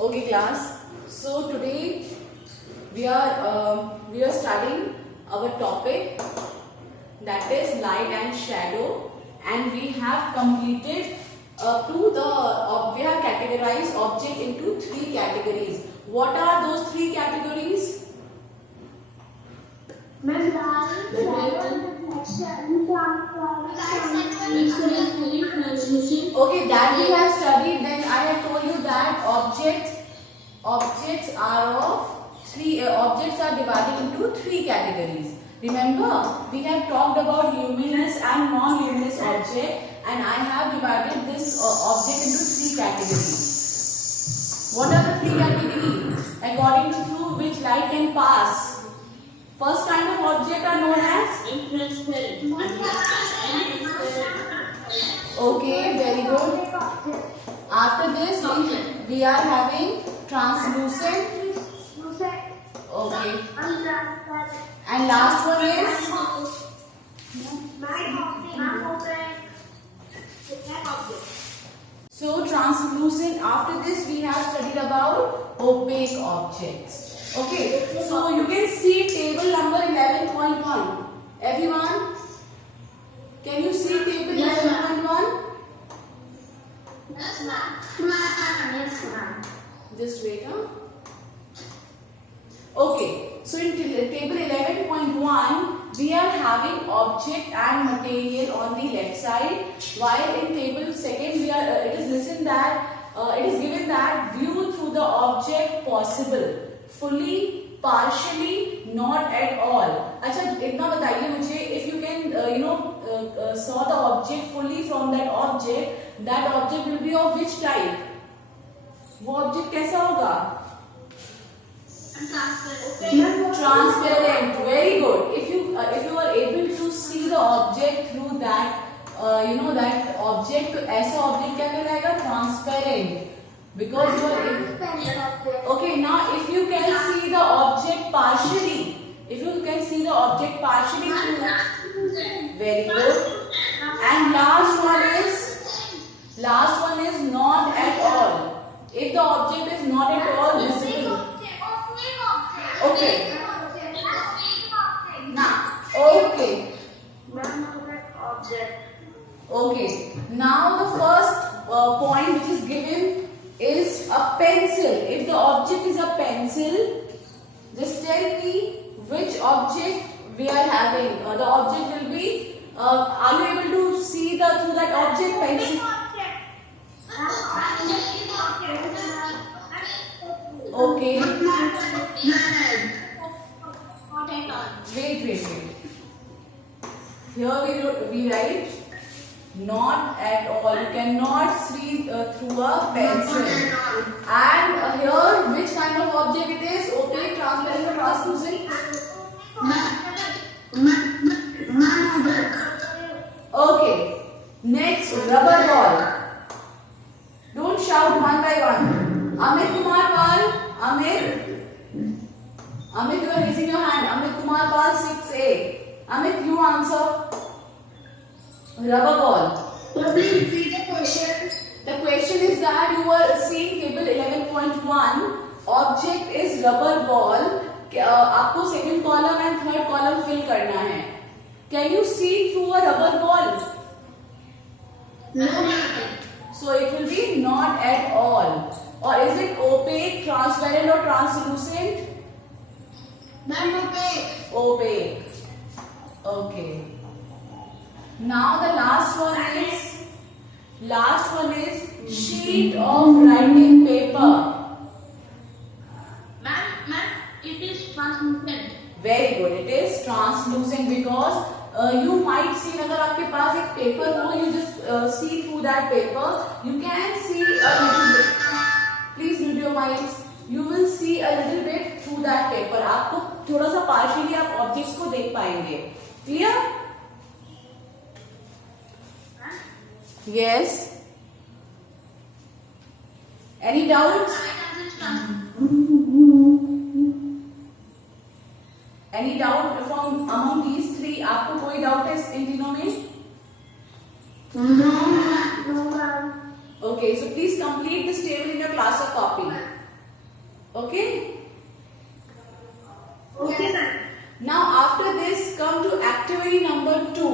Okay, class. So today we are studying our topic, that is light and shadow, and we have completed we have categorized object into three categories. What are those three categories? Okay, that we have studied. Then I have told you that objects are divided into three categories. Remember, we have talked about luminous and non-luminous object, and I have divided this object into three categories. What are the three categories? According to through which light can pass. First kind of object are known as infrared. Okay, very good. After this, we are having translucent. Okay. And last one is so translucent. After this, we have studied about opaque objects. Okay. So you can see table number 11.1. Everyone, can you see table 11.1? Yes, ma'am. Just wait, huh? Okay, so in table 11.1, we are having object and material on the left side, while in table second, it is given that view through the object possible, fully, partially, not at all. अच्छा इतना बताइए मुझे, if you can saw the object fully from that object will be of which type? वो object कैसा होगा? Transparent. Very good. If you are able to see the object through that that object, तो ऐसा object क्या कहलाएगा? Transparent. Because you are okay. Now if you can see the object partially, through, very good. And last one is not at all. If the object is not at all visible. Okay. Now, okay. Okay. Now the first point which is given is a pencil. If the object is a pencil, just tell me which object we are having. The object will be. Are you able to see through that object pencil? Okay. Wait. Here we write not at all. You cannot see through a pencil. And here, which kind of object it is? Opaque, transparent, or translucent? Okay. Next, rubber ball. Don't shout one by one. Amit Kumar Pal. Amit, you are raising your hand. Amit Kumar Pal, 6A. Amit, you answer. Rubber ball. Please repeat the question. The question is that you are seeing table 11.1. Object is rubber ball. आपको second column and third column fill करना है. Can you see through a rubber ball? No. So it will be not at all. Or is it opaque, transparent, or translucent? Opaque. Opaque. Okay. Now the last one is sheet of writing paper. Ma'am, it is translucent. Very good. It is translucent because you might see, अगर आपके पास एक paper हो, you just see through that paper. You can see a little bit. Please mute your mics. You will see a little bit through that paper. आपको थोड़ा सा partially आप objects को देख पाएंगे. Clear? Yes. Any doubts? Any doubt from among these three? आपको कोई doubt है इन तीनों में? No. Okay, so please complete this table in your class of copy. Okay. Okay, ma'am. Now after this, come to activity number 2.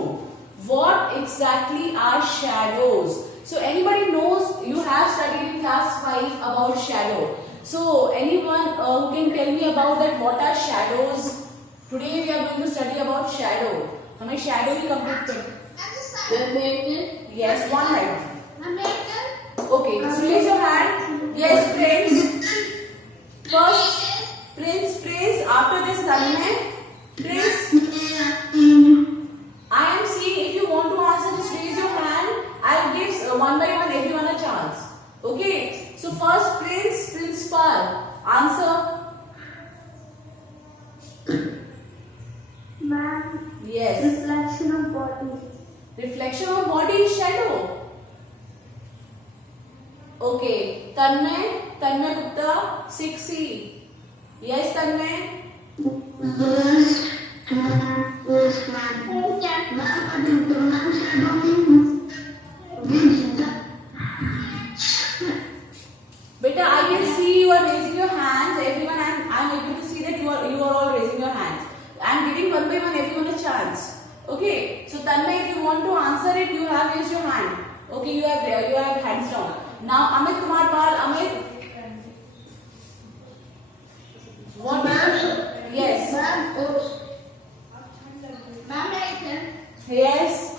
What exactly are shadows? So anybody knows, you have studied in class 5 about shadow. So anyone who can tell me about that, what are shadows? Today we are going to study about shadow. हमें shadow ही complete कर. Yes, one hand. Okay, so raise your hand. Yes, Prince. First, Prince. After this, Tanmay. Prince. I am seeing, if you want to answer, just raise your hand. I'll give one by one everyone a chance. Okay. So first, Principal. Answer. Ma'am. Yes. Reflection of body. Reflection of body is shadow. Okay. Tanmay Gupta, 6C. Yes, Tanmay. Beta, I can see you are raising your hands. Everyone, I am able to see that you are all raising your hands. I am giving one by one everyone a chance. Okay. So Tanmay, if you want to answer it, you have raised your hand. Okay, you have hands down. Now Amit Kumar Pal, Amit. What? Yes. Yes.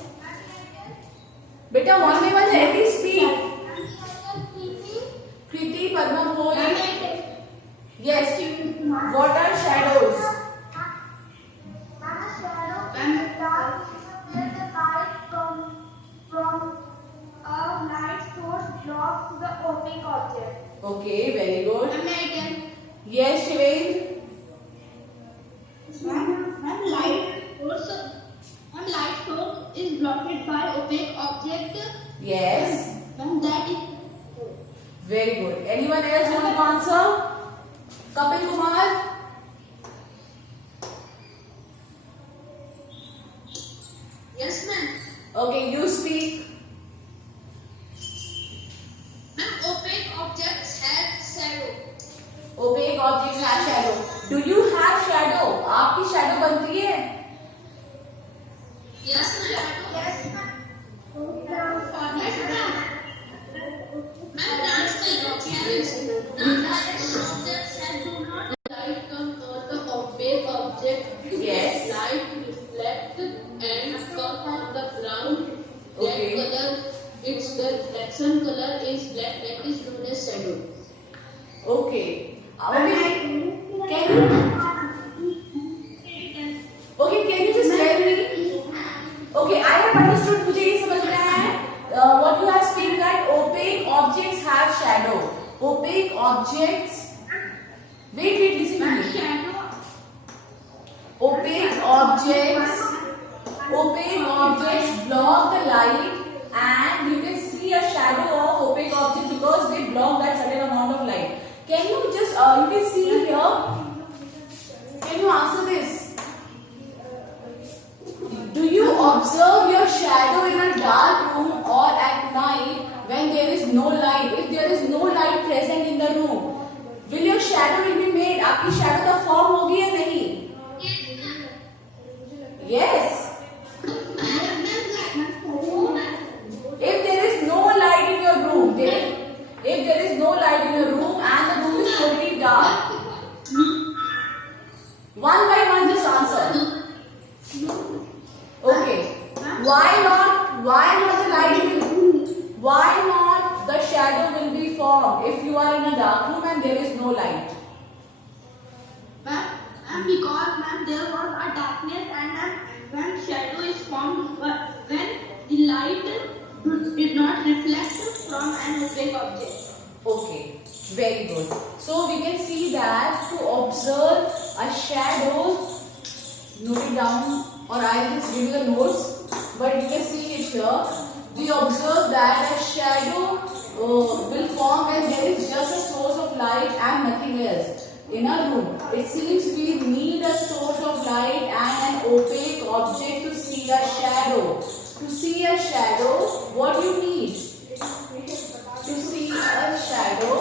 Beta, one by one, let me speak. Kriti, Padma Bhoi. Yes. What are shadows? Okay, very good. Yes, Shivain. Light source is blocked by opaque object. Yes. And that is Very good. Anyone else want to answer? Kapil Kumar? yes, ma'am. Okay, you speak. Opaque objects have shadow. Opaque objects have shadow. Do you have shadow? आपकी shadow बनती है? Yes, ma'am. Yes, ma'am. Light comes on the opaque object. Yes. Light reflects and comes on the ground. Okay. That color, its the reflection color is black. That is known as shadow. Okay. Can you just tell me? Okay, I have understood. मुझे ये समझ में आया है. What you have stated that opaque objects have shadow. Opaque objects. Wait, listen to me. Opaque objects block the light, and you can see a shadow of opaque object because they block that certain amount of light. Can you just you can see here? Can you answer this? Do you observe your shadow in a dark room or at night when there is no light? If there is no light present in the room, will your shadow will be made? आपकी shadow का form होगी या नहीं? Yes. If there is no light in your room, if there is no light in your room and the room is totally dark, one by one just answer. Okay. Why not the light will, why not the shadow will be formed if you are in a dark room and there is no light? And because ma'am there was a darkness and when shadow is formed, but when the light did not reflect from an opaque object. Okay, very good. So we can see that to observe a shadow, note it down or I will just give you the notes, but you can see it here. We observe that a shadow will form when there is just a source of light and nothing else. In a room, it seems we need a source of light and an opaque object to see a shadow. To see a shadow, what do you need? To see a shadow,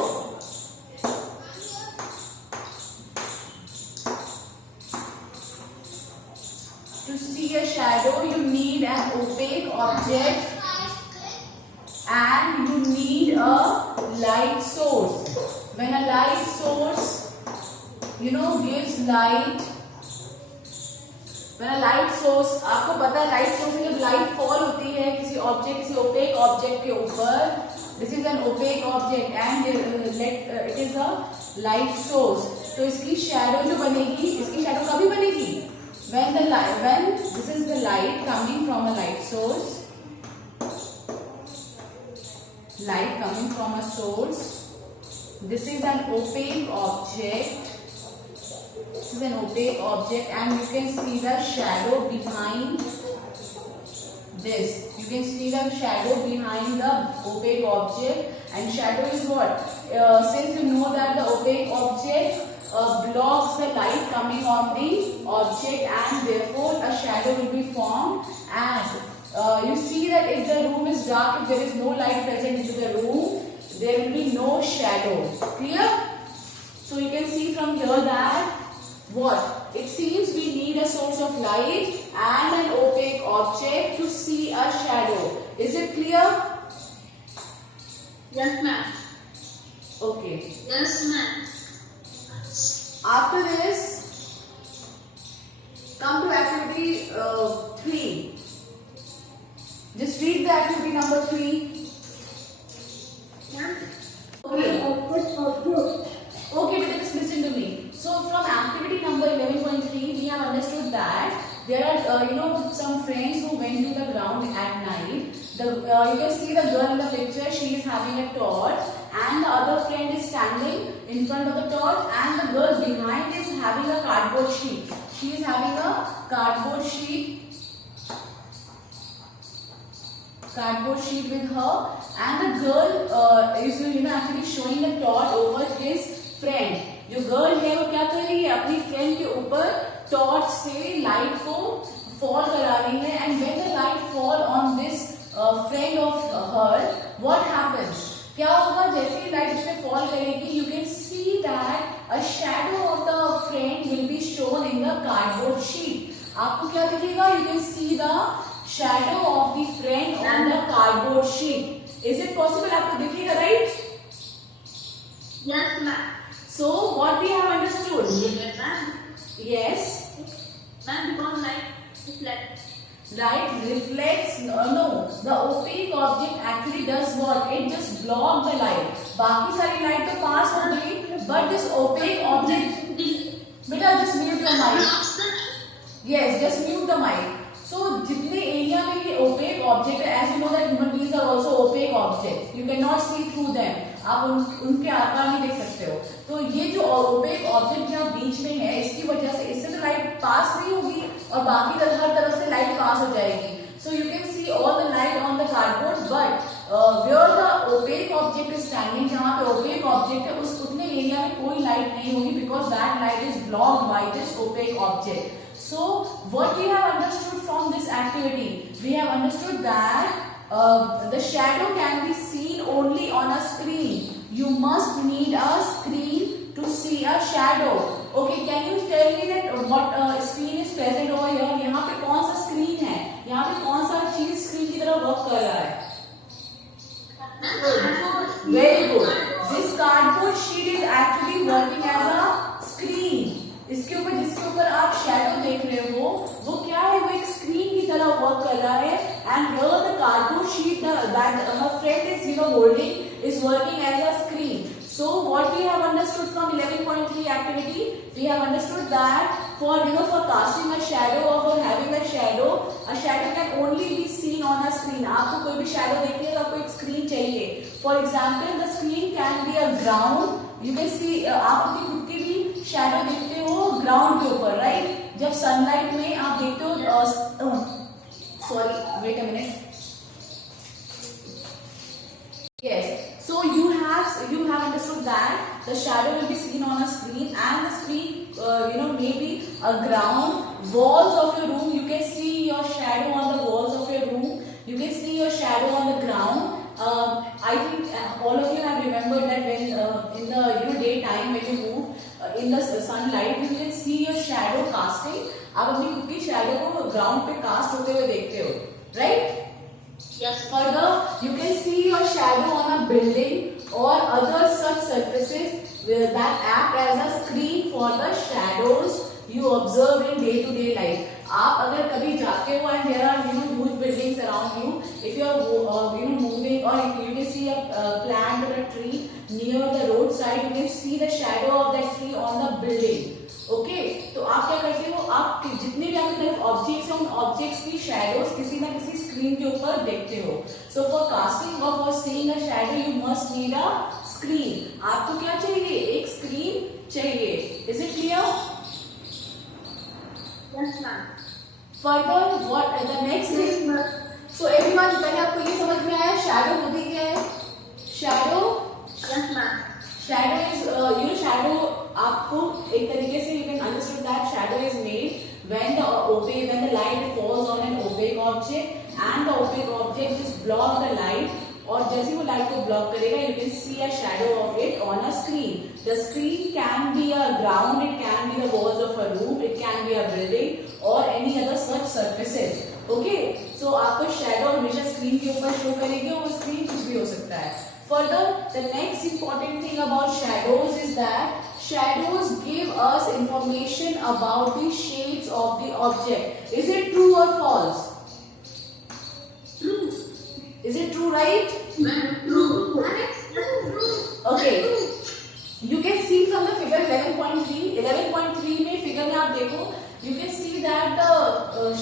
shadow, you need an opaque object and you need a light source. When a light source, gives light, when a light source, आपको पता है light source में जब light fall होती है किसी object, किसी opaque object के ऊपर, this is an opaque object and it is a light source, तो इसकी शैडो जो बनेगी, इसकी शैडो कभी बनेगी when this is the light coming from a light source, light coming from a source, this is an opaque object, this is an opaque object and you can see the shadow behind this, you can see the shadow behind the opaque object, and shadow is what, since you know that the opaque object blocks the light coming on the object and therefore a shadow will be formed, and you see that if the room is dark, if there is no light present into the room, there will be no shadow. Clear? So you can see from here that what? It seems we need a source of light and an opaque object to see a shadow. Is it clear? Yes, ma'am. Okay. Yes, ma'am. After this, come to activity 3. Just read the activity number 3. Ma'am. Okay. Okay, but just listen to me. So from activity number 11.3, we have understood that there are, some friends who went to the ground at night. You can see the girl in the picture, she is having a torch and the other friend is standing in front of the torch and the girl behind is having a cardboard sheet. She is having a cardboard sheet with her and the girl is actually showing the torch over his friend. जो girl है वो क्या कर रही है, अपनी friend के ऊपर टॉर्च से लाइट को फॉल करा रही है and when the light fall on this friend of her, what happens, क्या होगा, जैसे ही लाइट इस पे फॉल करेगी you can see that a shadow of the friend will be shown in the cardboard sheet. आपको क्या दिखेगा, you can see the shadow of the friend on the cardboard sheet. Is it possible, आपको दिखेगा, right? Yes, ma'am. So what we have understood? Yes, ma'am. Yes. Ma'am, because light reflects. Light reflects. No, the opaque object actually does what? It just blocks the light. बाकी सारी light तो pass हो गई, but this opaque object. बेटा just mute the mic. Yes, just mute the mic. So जितने area में ये opaque object है, as you know that human beings are also opaque objects. You cannot see through them. आप उनके आकार नहीं देख सकते हो. तो ये जो ओपेक ऑब्जेक्ट यहाँ बीच में है, इसकी वजह से इससे तो लाइट पास नहीं होगी और बाकी हर तरफ से लाइट पास हो जाएगी. So you can see all the light on the cardboard, but where the opaque object is standing, जहाँ पे ओपेक ऑब्जेक्ट है उस उतने एरिया में कोई लाइट नहीं होगी because that light is blocked by this opaque object. So what we have understood from this activity, we have understood that the shadow can be seen only on a screen. You must need a screen to see a shadow. Okay, can you tell me that what screen is present over here? यहाँ पे कौन सा screen है? यहाँ पे कौन सा चीज screen की तरह work कर रहा है? Very good. This cardboard sheet is actually working as a screen. इसके ऊपर जिसके ऊपर आप शैडो देख रहे हो वो क्या है, वो एक स्क्रीन की तरह वर्क कर रहा है. And here the cardboard sheet that her friend is holding is working as a screen. So what we have understood from 11.3 activity, we have understood that for casting a shadow or for having a shadow can only be seen on a screen. आपको कोई भी shadow देखनी है तो आपको एक screen चाहिए. For example, the screen can be a ground. You can see आप अपनी खुद की भी शैडो देखते हो ग्राउंड के ऊपर, राइट? जब सनलाइट में आप देखते हो, sorry wait a minute. Yes, so you have understood that the shadow will be seen on a screen and the screen maybe a ground, walls of your room, you can see your shadow on the walls of your room, you can see your shadow on the ground. I think all of you have remembered that when in the daytime when you move, in the sunlight, you can see your shadow casting. आप अपनी खुद की shadow को ground पे cast होते हुए देखते हो, right? Yes. Further, you can see your shadow on a building or other such surfaces that act as a screen for the shadows you observe in day-to-day life. आप अगर कभी जाते हो and there are huge buildings around you, if you are moving or if you can see a plant or a tree near the roadside, you can see the shadow of that tree on the building. Okay, तो आप क्या करते हो, आप जितने भी आपकी तरफ ऑब्जेक्ट्स हैं उन ऑब्जेक्ट्स की शैडोज किसी ना किसी स्क्रीन के ऊपर देखते हो. सो फॉर कास्टिंग और for seeing a shadow you must need a screen. आपको क्या चाहिए, एक स्क्रीन चाहिए. Is it clear? Yes, ma'am. Further, what the next thing? So everyone, पहले आपको ये समझ में आया शैडो होती क्या है? Shadow, Yes, ma'am. shadow is shadow आपको एक तरीके से you can understand that shadow is made when the light falls on an opaque object and the opaque object just block the light, और जैसे वो लाइट को ब्लॉक करेगा you can see a shadow of it on a screen. The screen can be a ground, it can be the walls of a room, it can be a building or any other such surfaces. Okay, so आपको shadow हमेशा screen के ऊपर show करेगी और वो screen कुछ भी हो सकता है. Further, the next important thing about shadows is that shadows give us information about the shapes of the object. Is it true or false? True. Is it true, right? Ma'am, true. True. Okay. You can see from the figure 11.3. 11.3 में figure में आप देखो, you can see that the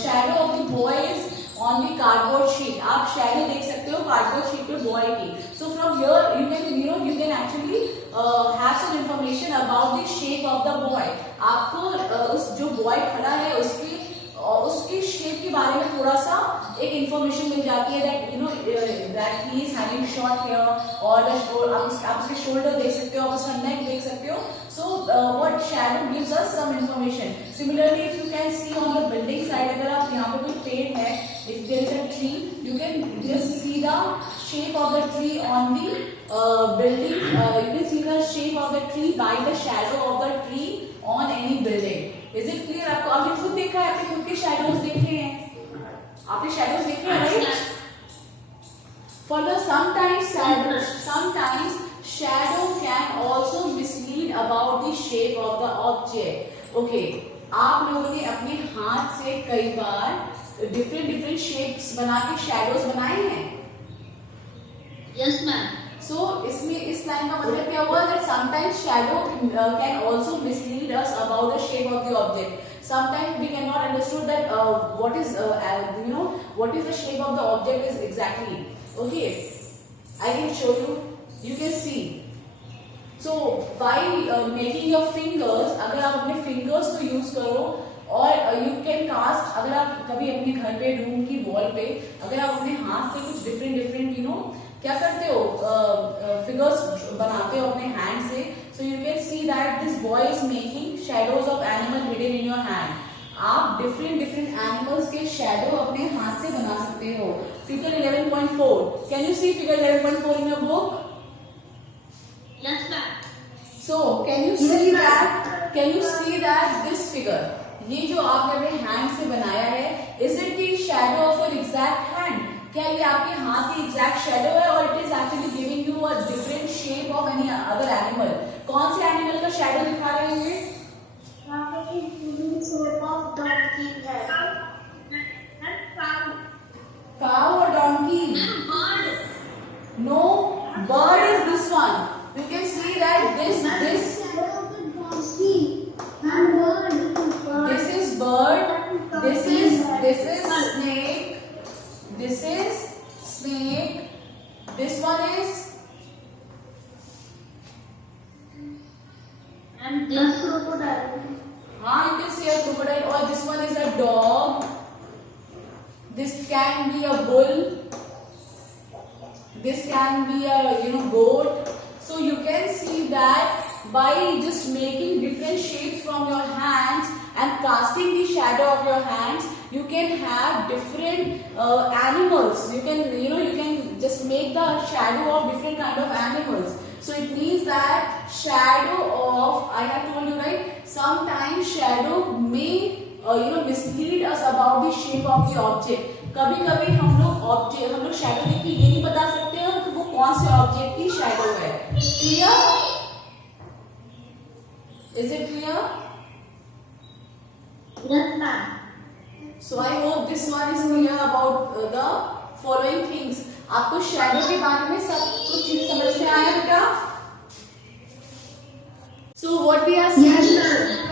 shadow of the boy is on the cardboard sheet. आप shadow देख सकते हो cardboard sheet पे boy की. So from here you can actually have some information about the shape of the boy. आपको उस जो boy खड़ा है उसकी शेप के बारे में थोड़ा सा एक इंफॉर्मेशन मिल जाती है that he is having short hair और आप उसके शोल्डर देख सकते हो, आप उसका नेक देख सकते हो. So what shadow gives us some information. Similarly, if you can see on the building side, अगर आप यहाँ पे कोई पेड़ है, if there is a tree, you can just see the shape of the tree on the building. You can see the shape of the tree by the shadow of the tree on any building. Is it clear? आपको आपने खुद देखा है, आपने खुद के shadows देखे हैं, आपने shadows देखे हैं, right? Further, sometimes shadow can also mislead about the shape of the object. Okay, आप लोगों ने अपने हाथ से कई बार different shapes बना के shadows बनाए हैं. Yes, ma'am. So इसमें इस लाइन का मतलब क्या हुआ, that sometimes shadow can also mislead us about the shape of the object. Sometimes we cannot understand that what is the shape of the object is exactly. Okay, I can show you. You can see. So by making your fingers, अगर आप अपने fingers को use करो और you can cast, अगर आप कभी अपने घर पे रूम की वॉल पे अगर आप अपने हाथ से कुछ different क्या करते हो, फिगर्स बनाते हो अपने हैंड से. So you can see that this boy is making shadows of animal hidden in your hand. आप different एनिमल्स के शैडो अपने हाथ से बना सकते हो. Figure 11.4. Can you see figure 11.4 in your book? Yes, ma'am. So can you see that this figure, ये जो आपने अपने हैंड से बनाया है, is it the shadow of your exact hand? क्या ये आपके हाथ की एग्जैक्ट शेडो है और it is actually giving you a different shape of any other animal? कौन से एनिमल का शेडो दिखा रहे हैं ये? Cow or donkey? No, bird is this one. You can see that this is bird. This is snake. This is snake. This one is And this crocodile. you can see a crocodile, or this one is a dog. This can be a bull. This can be a goat. So you can see that by just making different shapes from your hands and casting the shadow of your hands, you can have different animals. You can just make the shadow of different kind of animals. So it means that shadow of, I have told you, right, shadow may mislead us about the shape of the object. कभी कभी हम लोग shadow देख के ये नहीं बता सकते हैं कि वो कौन से object की shadow है. Clear? Is it clear? Yes, ma'am. So I hope this one is clear about the following things. आपको shadow के बारे में सब कुछ चीजें समझ में आया बेटा? So what we are saying,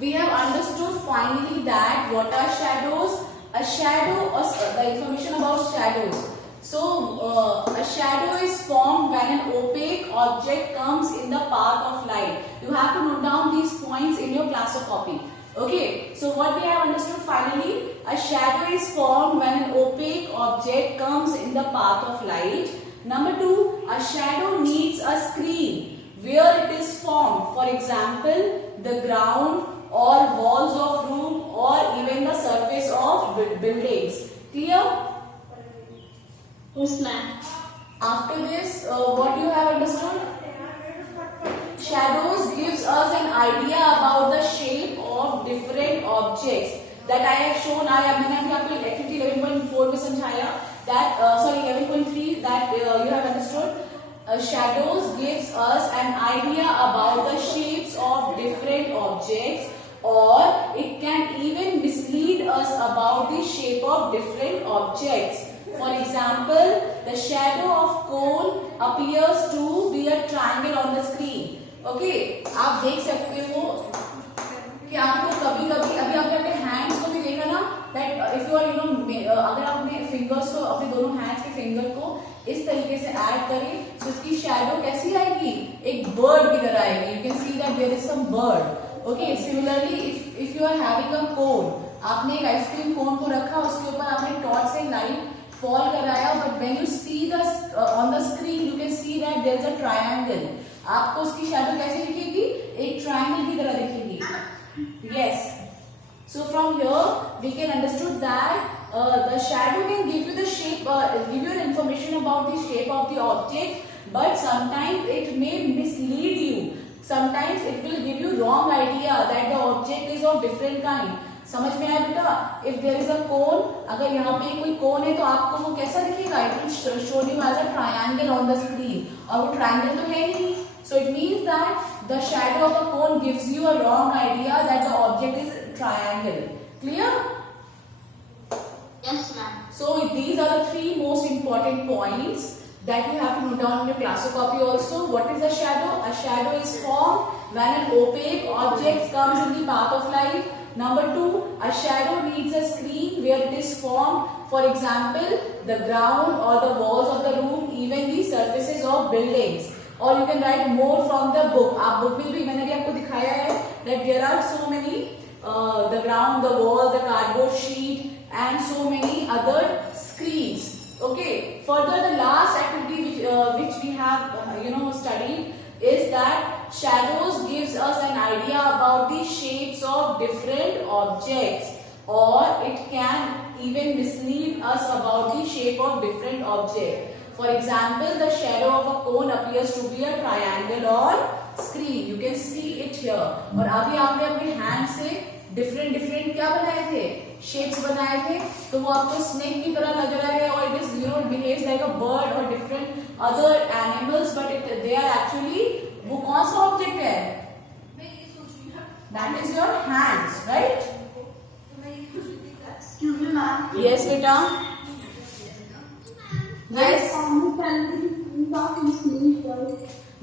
we have understood finally that what are shadows. A shadow, or the information about shadows. So a shadow is formed when an opaque object comes in the path of light. You have to note down these points in your class or copy. Okay, so what we have understood finally, a shadow is formed when an opaque object comes in the path of light. Number 2, a shadow needs a screen where it is formed. For example, the ground or walls of room or even the surface of buildings. Clear? Yes, ma'am. After this, what you have understood? Shadows gives us an idea about the shape of different objects that I have shown. मैंने अभी आपको activity 11.4 में समझाया that 11.3 that you have understood. Shadows gives us an idea about the shapes of different objects, or it can even mislead us about the shape of different objects. For example, the shadow of cone appears to be a triangle on the screen. Okay, आप देख सकते हो कि आपको कभी-कभी अभी आपने अपने hands को भी देखा ना that if you are अगर आप अपने fingers को अपने दोनों hands के finger को इस तरीके से ऐड करें तो इसकी shadow कैसी आएगी? एक bird की तरह आएगी. You can see that there is some bird. Okay, similarly if you are having a cone, आपने एक आइसक्रीम कोन को रखा, उसके ऊपर आपने टॉर्च से लाइट फॉल कराया, but when you see the on the screen you can see that there is a triangle. आपको उसकी शैडो कैसे दिखेगी? एक ट्रायंगल की तरह दिखेगी. Yes. So from here we can understood that the shadow can give you the shape, give you information about the shape of the object, but sometimes it may mislead you. Sometimes it will give you wrong idea that the object is of different kind. समझ में आया बेटा? If there is a cone, अगर यहाँ पे कोई cone है तो आपको वो कैसा दिखेगा? It will show you as a triangle on the screen. और वो triangle तो है ही नहीं. So it means that the shadow of a cone gives you a wrong idea that the object is triangle. Clear? Yes, ma'am. So these are the 3 most important points that you have to note down in your class copy also. What is a shadow? A shadow is formed when an opaque object comes in the path of light. Number 2, a shadow needs a screen where it is formed. For example, the ground or the walls of the room, even the surfaces of buildings. Or you can write more from the book. आप book में भी मैंने भी आपको दिखाया है that there are so many the ground, the wall, the cardboard sheet, and so many other screens. Okay. Further, the last activity which we have studied is that shadows gives us an idea about the shapes of different objects, or it can even mislead us about the shape of different object. For example, the shadow of a cone appears to be a triangle or screen. You can see it here. और अभी आपने अपने hand से different क्या बनाए थे? Shapes बनाए थे. तो वो आपको snake की तरह लग रहा है, और it is it behaves like a bird or different other animals, but they are actually वो कौन सा object है? That is your hands, right? Excuse me, ma'am. Yes, बेटा. Yes.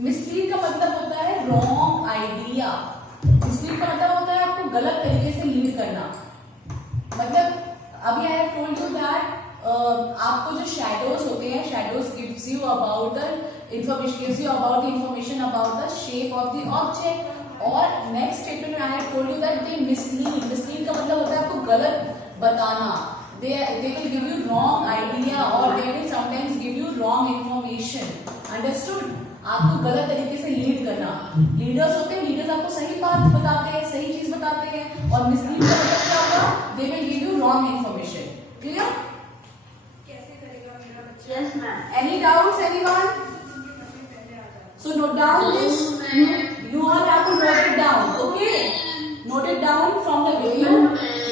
मिसलीड का मतलब होता है रॉन्ग आइडिया. मिसलीड का मतलब होता है आपको गलत तरीके से लीड करना. मतलब अभी I have told you that आपको जो शैडोज होते हैं, shadows gives you about the information about the shape of the object. और नेक्स्ट स्टेटमेंट में I have told you that they mislead का मतलब होता है आपको गलत बताना. They will give you wrong idea, or they will sometimes give you wrong information. Understood? आपको गलत तरीके से लीड करना. लीडर्स होते हैं, लीडर्स आपको सही बात बताते हैं, सही चीज बताते हैं, और मिसलीड का मतलब क्या होगा? They will give you wrong information. Clear? Yes, ma'am. Any doubts, anyone? So note down this. You all have to note it down. Okay? Note it down from the video.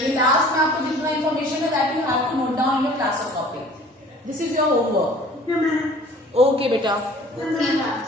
ये last में आपको जितना information है that you have to note down in your class copy. This is your homework. Okay बेटा. Okay, ma'am.